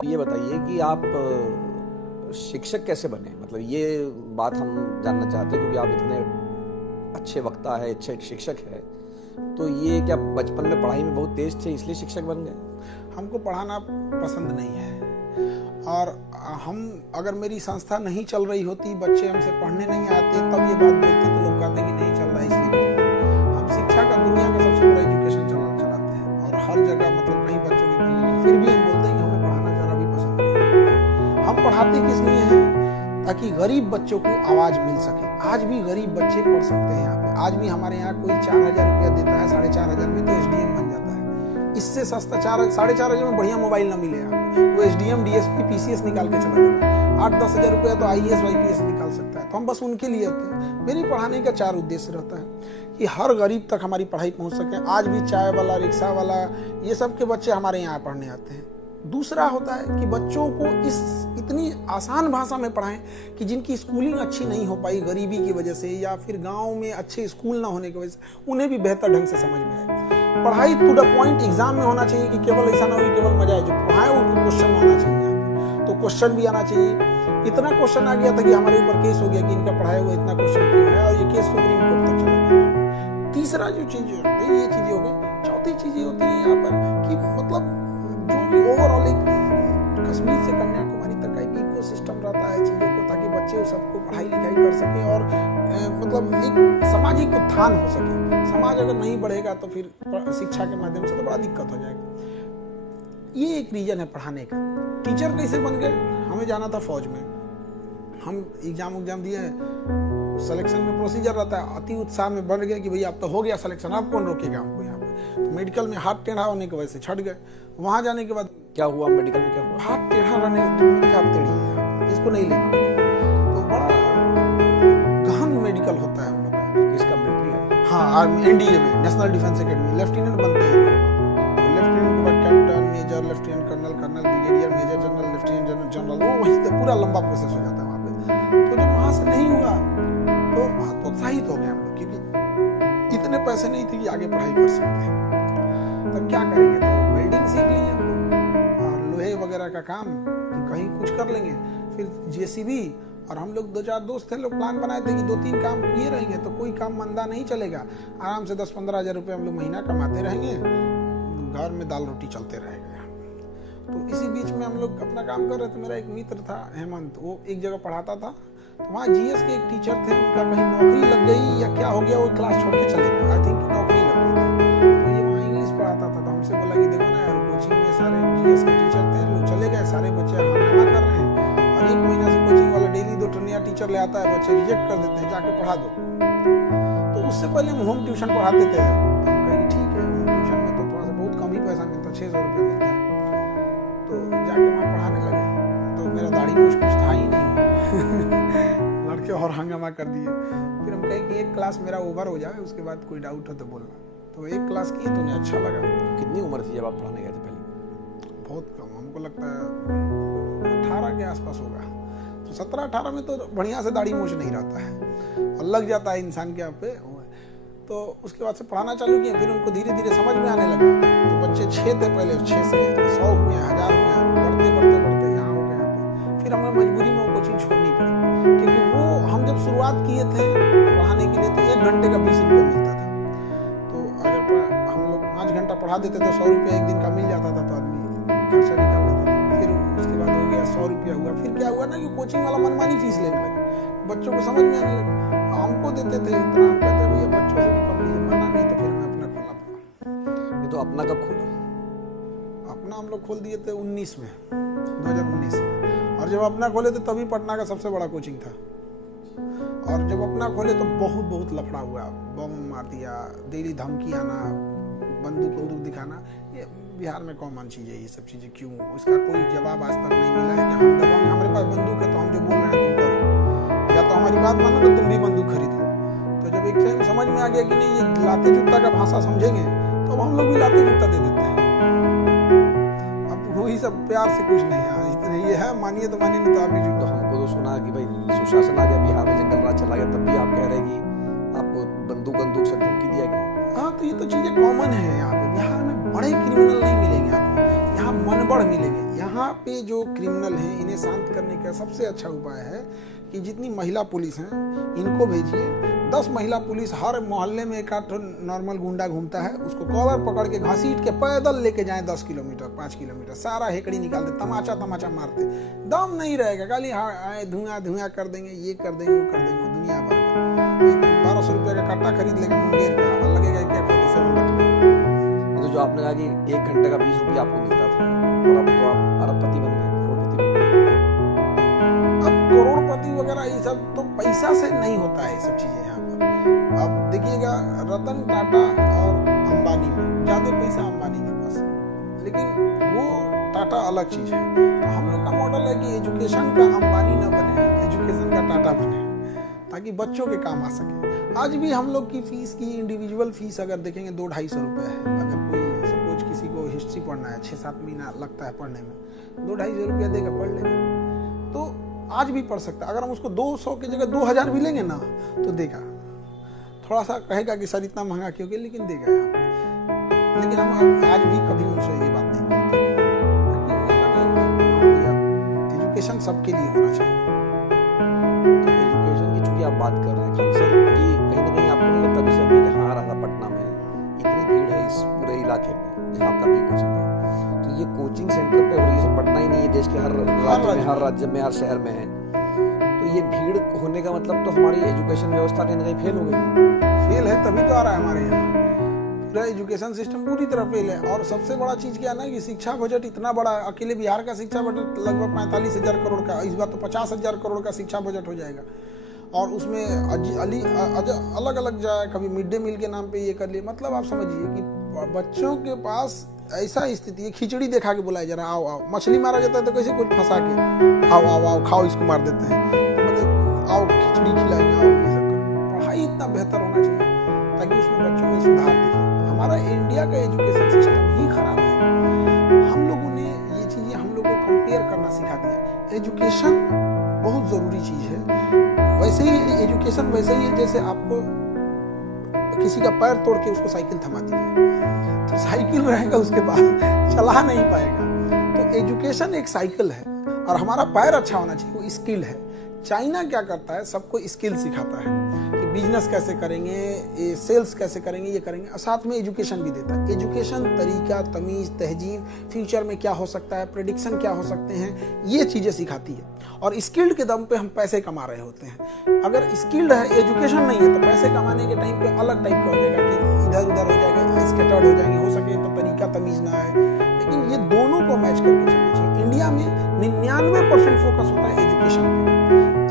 ये बताइए कि आप शिक्षक कैसे बने? मतलब ये बात हम जानना चाहते हैं क्योंकि आप इतने अच्छे वक्ता है, अच्छे शिक्षक है। तो ये क्या बचपन में पढ़ाई में बहुत तेज थे इसलिए शिक्षक बन गए? हमको पढ़ाना पसंद नहीं है और हम अगर मेरी संस्था नहीं चल रही होती, बच्चे हमसे पढ़ने नहीं आते, तब ये बात बोलते तो लोग कहते कि नहीं चल रहा है इसलिए बोल रहे हैं। हम शिक्षा का दुनिया का सबसे बड़ा एजुकेशन चैनल चलाते हैं और हर जगह मतलब कहीं बच्चों की कमी नहीं, फिर भी हम बोलते हैं कि हमें पढ़ाना जरा भी पसंद नहीं है। हम पढ़ाते किस लिए हैं? ताकि गरीब बच्चों को आवाज मिल सके। आज भी गरीब बच्चे पढ़ सकते हैं यहाँ पे। आज भी हमारे यहाँ कोई 4,000 रुपया देता है, 4,500 में तो एसडीएम बन जाता है। इससे सस्ता 4,500 में बढ़िया मोबाइल ना मिले वो एसडीएम डीएसपी पीसीएस निकाल के चला जाता है। 8-10 हजार रुपया तो आईएएस वाईपीएस निकाल सकता है। तो हम बस उनके लिए होते हैं। मेरी पढ़ाने का 4 उद्देश्य रहता है कि हर गरीब तक हमारी पढ़ाई पहुंच सके। आज भी चाय वाला, रिक्शा वाला, ये सब के बच्चे हमारे यहाँ पढ़ने आते हैं। दूसरा होता है कि बच्चों को इस इतनी आसान भाषा में पढ़ाएं कि जिनकी स्कूलिंग अच्छी नहीं हो पाई गरीबी की वजह से या फिर गांव में अच्छे स्कूल ना होने की वजह से, उन्हें भी बेहतर ढंग से समझ में आए। पढ़ाई टू द पॉइंट एग्जाम में होना चाहिए कि केवल ऐसा ना हो कि केवल मजा है। जो पढ़ाए वो क्वेश्चन आना चाहिए, तो क्वेश्चन भी आना चाहिए। इतना क्वेश्चन आ गया था कि हमारे ऊपर केस हो गया कि इनका पढ़ाया हुआ इतना क्वेश्चन क्यों है, और ये केस सुप्रीम कोर्ट तक चला गया। तीसरा जो चीज ये चीजें हो गई। चौथी चीजें होती है यहाँ पर कि मतलब जो भी ओवरऑल एक कश्मीर से कन्याकुमारी तक का एक इकोसिस्टम रहता है चीजों को, ताकि बच्चे सबको पढ़ाई लिखाई कर सके और मतलब एक सामाजिक उत्थान हो सके। समाज अगर नहीं बढ़ेगा तो फिर शिक्षा के माध्यम से तो बड़ा दिक्कत हो जाएगा। ये एक रीजन है पढ़ाने का। टीचर कैसे बन गए? हमें जाना था फौज में, हम एग्जाम दिए, सिलेक्शन का प्रोसीजर रहता है। अति उत्साह में बढ़ गए कि भैया अब तो हो गया सिलेक्शन, अब कौन रोकेगा हमको यहाँ पे। तो मेडिकल में हाथ टेढ़ा होने की वजह से छट गए। वहां जाने के बाद क्या हुआ? मेडिकल में क्या हुआ? हाथ टेढ़ा रहने टेढ़ी है, इसको नहीं लेना। तो बड़ा गहन मेडिकल होता है हम लोग का। किसका? मिलिट्री है? हाँ, एनडीए में, नेशनल डिफेंस एकेडमी। लेफ्टिनेंट बनते हैं, लेफ्टिनेंट के बाद captain, major, lieutenant colonel, colonel, brigadier, major general, lieutenant general, वो वहीं से पूरा लंबा प्रोसेस हो जाता है वहाँ पे। तो जब वहां से नहीं हुआ तो उत्साहित हो गए हम लोग, क्योंकि इतने पैसे नहीं थे कि आगे पढ़ाई कर सकते हैं। तब क्या करेंगे? तो वेल्डिंग सीख लिए हम लोग और लोहे वगैरह का काम कि कहीं कुछ कर लेंगे। फिर जेसीबी, और हम लोग 2-4 दोस्त थे, लोग प्लान बनाए थे कि 2-3 काम किए रहेंगे तो कोई काम मंदा नहीं चलेगा। आराम से 10-15 हजार रुपये हम लोग महीना कमाते रहेंगे, घर में दाल रोटी चलते रहेगा। तो इसी बीच में हम लोग अपना काम कर रहे थे। मेरा एक मित्र था हेमंत, वो एक जगह पढ़ाता था। तो वहाँ जीएस के एक टीचर थे, उनका कहीं नौकरी लग गई या क्या हो गया, वो क्लास छोड़ के चले गए। आई थिंक नौकरी लग गई थी। तो ये वहाँ इंग्लिश पढ़ाता था। तो हमसे बोला कि देखो ना यार, कोचिंग में सारे जीएस के टीचर थे, लोग चले गए, सारे बच्चे हंगामा कर रहे हैं और 1 महीना से कोचिंग वाला डेली 2 नया टीचर ले आता है, बच्चे रिजेक्ट कर देते हैं, जाके पढ़ा दो। तो उससे पहले हम होम ट्यूशन पढ़ाते थे। तो हम कहे ठीक है, होम ट्यूशन में तो थोड़ा सा बहुत कम ही पैसा मिलता, 600 रुपये मिलता है। तो जाके वहाँ पढ़ाने लगे। तो मेरा दाढ़ी कुछ था ही नहीं लड़के और हंगामा कर दिए। फिर हम कहे कि एक क्लास मेरा ओवर हो जाए, उसके बाद कोई डाउट हो तो बोलना। तो एक क्लास किए तो उन्हें अच्छा लगा। कितनी उम्र थी जब आप पढ़ाने गए थे पहले? बहुत कम, हमको लगता है 18 के आसपास होगा। तो 17-18 में तो बढ़िया से दाढ़ी मूछ नहीं रहता है और लग जाता है इंसान के यहाँ पे। तो उसके बाद से पढ़ाना चालू किया। फिर उनको धीरे धीरे समझ में आने लगा। तो बच्चे 6 थे पहले, 6 से 100 हुए, 1000 हुए, बढ़ते यहाँ हो गए यहाँ पे। फिर हमें मजबूरी में वो कोचिंग छोड़नी पड़ी, क्योंकि वो हम जब शुरुआत किए थे पढ़ाने के लिए तो 1 घंटे का 20 रुपये मिलता था। तो अगर हम लोग 5 घंटा पढ़ा देते तो 100 रुपये एक दिन का मिल जाता था, तो आदमी खर्चा निकाल लेता था। फिर उसके बाद हो गया 100 रुपया हुआ। फिर क्या हुआ ना कि कोचिंग वाला मनमानी फीस लेने लगा, बच्चों को समझ में आने लगा। हमको देते थे इतना, हम कहते भैया बच्चों से भी कम नहीं, मना नहीं। तो फिर हमें अपना खोलना पड़ा। ये तो अपना कब खोला? अपना हम लोग खोल दिए थे 2019 में। और जब अपना खोले थे तभी पटना का सबसे बड़ा कोचिंग था। और जब अपना खोले तो बहुत लफड़ा हुआ, बम मार दिया, डेली धमकी आना, बंदूक दिखाना। ये बिहार में कॉमन चीज है, ये सब चीजें क्यों? इसका कोई जवाब आज तक नहीं मिला है कि हम दबाएंगे, हमारे पास बंदूक है तो हम जो बोल रहे हैं तुम करो, या तो हमारी बात मानो तो तुम भी बंदूक खरीद लो। तो जब एक टाइम समझ में आ गया कि नहीं, ये लाते जूता का भाषा समझेंगे, तो हम लोग भी लाते जूता दे देते हैं। अब वही सब प्यार से कुछ नहीं है, इतने ये है, मानिए तो मानिए, नहीं तो आप भी तो हमको तो सुना कि भाई सुशासन आ गया बिहार में, जंगल राज चला गया, तब भी आप कह रहे कि आपको बंदूक से धमकी दिया गया। हाँ, तो ये तो चीजें कॉमन है यहाँ पे। बिहार में बड़े क्रिमिनल नहीं मिलेंगे आपको। यहाँ मनबढ़ मिलेंगे। यहाँ पे जो क्रिमिनल हैं इन्हें शांत करने का सबसे अच्छा उपाय है कि जितनी महिला पुलिस हैं इनको भेजिए। 10 महिला पुलिस हर मोहल्ले में एक आध नॉर्मल गुंडा घूमता है, उसको कॉलर पकड़ के घसीट के पैदल लेके जाएं 10 किलोमीटर 5 किलोमीटर, सारा हेकड़ी निकाल दे, तमाचा मारते, दम नहीं रहेगा, खाली हाँ धुआं कर देंगे, ये कर देंगे, वो कर देंगे, दुनिया भर का 1200 रुपये का कट्टा खरीद लेगा मुंगेर का, लगेगा क्या 47 तो जो आपने कहा कि 1 घंटे का 20 रुपया आपको मिलता था और अब तो आप अरबपति बन गए, करोड़पति बन गए। अब करोड़पति वगैरह ये सब तो पैसा से नहीं होता है, ये सब चीजें यहाँ पर। अब देखिएगा रतन टाटा और अंबानी में ज्यादा पैसा अंबानी के पास, लेकिन वो टाटा अलग चीज है। तो हम लोग का मॉडल है कि एजुकेशन का अंबानी ना बने, एजुकेशन का टाटा बने, ताकि बच्चों के काम आ सके। आज भी हम लोग की फीस की इंडिविजुअल फीस अगर देखेंगे 200-250 रुपये है। अगर कोई सपोज किसी को हिस्ट्री पढ़ना है, 6-7 महीना लगता है पढ़ने में, 200-250 रुपया देगा पढ़ लेगा, तो आज भी पढ़ सकता है। अगर हम उसको 200 की जगह 2000 भी लेंगे ना तो देगा, थोड़ा सा कहेगा कि सर इतना महंगा क्यों, लेकिन देगा यहाँ पे। लेकिन हम आज भी कभी उनसे ये बात नहीं बोलते, एजुकेशन सबके लिए होना चाहिए। एजुकेशन की चूंकि आप बात कर रहे हैं खान सर कि कहीं ना कहीं आपको नहीं लगता भी सर में जहाँ रहा पटना में इतनी भीड़ है इस पूरे इलाके में जहाँ आपका भी कोचिंग है, तो ये कोचिंग सेंटर पे हो रही है, पटना ही नहीं है, देश के हर राज्य में हर शहर में है, तो ये भीड़ होने का मतलब तो हमारी एजुकेशन व्यवस्था कहीं ना कहीं फेल हो गई। फेल है तभी तो आ रहा है हमारे यहाँ, पूरा एजुकेशन सिस्टम पूरी तरह फेल है। और सबसे बड़ा चीज क्या है ना कि शिक्षा बजट इतना बड़ा, अकेले बिहार का शिक्षा बजट लगभग 45,000 करोड़ का, इस बार तो 50,000 करोड़ का शिक्षा बजट हो जाएगा। और उसमें अलग अलग जाए, कभी मिड डे मील के नाम पे ये कर लिए, मतलब आप समझिए कि बच्चों के पास ऐसा स्थिति है, खिचड़ी देखा के बुलाया जा रहा, आओ आओ, मछली मारा जाता है तो कैसे कुछ फंसा के आओ आओ आओ खाओ, इसको मार देते हैं, मतलब आओ खिचड़ी खिलाएंगे, आओ ये सब करें। पढ़ाई इतना बेहतर होना चाहिए ताकि उसमें बच्चों में सुधार दिखे। हमारा इंडिया का एजुकेशन सिस्टम ही खराब है। हम लोगों ने ये चीजें हम लोगों को कंपेयर करना सिखा दिया। एजुकेशन बहुत जरूरी चीज है। वैसे ही एजुकेशन वैसे ही जैसे आपको किसी का पैर तोड़ के उसको साइकिल थमा दीजिए तो साइकिल रहेगा, उसके बाद चला नहीं पाएगा। तो एजुकेशन एक साइकिल है और हमारा पैर अच्छा होना चाहिए, वो स्किल है। चाइना क्या करता है, सबको स्किल सिखाता है कि बिजनेस कैसे करेंगे, ये सेल्स कैसे करेंगे, ये करेंगे, और साथ में एजुकेशन भी देता है। एजुकेशन तरीका, तमीज, तहजीब, फ्यूचर में क्या हो सकता है, प्रेडिक्शन क्या हो सकते हैं, ये चीजें सिखाती है। और स्किल्ड के दम पे हम पैसे कमा रहे होते हैं। अगर स्किल्ड है, एजुकेशन नहीं है, तो पैसे कमाने के टाइम पे अलग टाइप का हो जाएगा कि इधर उधर हो जाएगा, स्कैटर्ड हो जाएंगे, हो सके तो तरीका तमीज ना आए। लेकिन ये दोनों को मैच करके चलना चाहिए। इंडिया में 99% फोकस होता है एजुकेशन पे,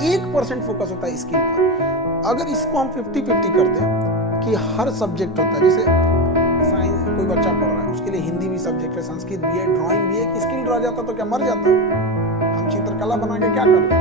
1% फोकस होता है स्किल पर। अगर इसको हम 50-50 कर दें कि हर सब्जेक्ट होता है, जैसे साइंस कोई बच्चा पढ़ रहा है, उसके लिए हिंदी भी सब्जेक्ट है, संस्कृत भी है, ड्राइंग भी है, कि स्किल रह जाता तो क्या मर जाता? हम चित्रकला बना के क्या कर लेंगे?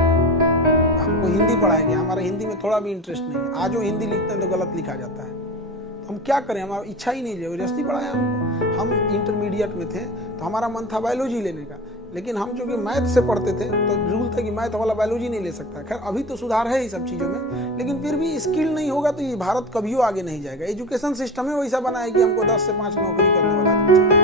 हमको हिंदी पढ़ाएंगे, हमारा हिंदी में थोड़ा भी इंटरेस्ट नहीं है, आज वो हिंदी लिखते हैं तो गलत लिखा जाता है, तो हम क्या करें? हमारा इच्छा ही नहीं है, जबरदस्ती पढ़ाया हमको। हम इंटरमीडिएट में थे तो हमारा मन था बायोलॉजी लेने का, लेकिन हम चूंकि मैथ से पढ़ते थे तो रूल था कि मैथ वाला बायोलॉजी नहीं ले सकता। खैर अभी तो सुधार है ये सब चीजों में, लेकिन फिर भी स्किल नहीं होगा तो ये भारत कभी आगे नहीं जाएगा। एजुकेशन सिस्टम है वैसा बना है कि हमको 10 से 5 नौकरी करने वाला आदमी चाहिए।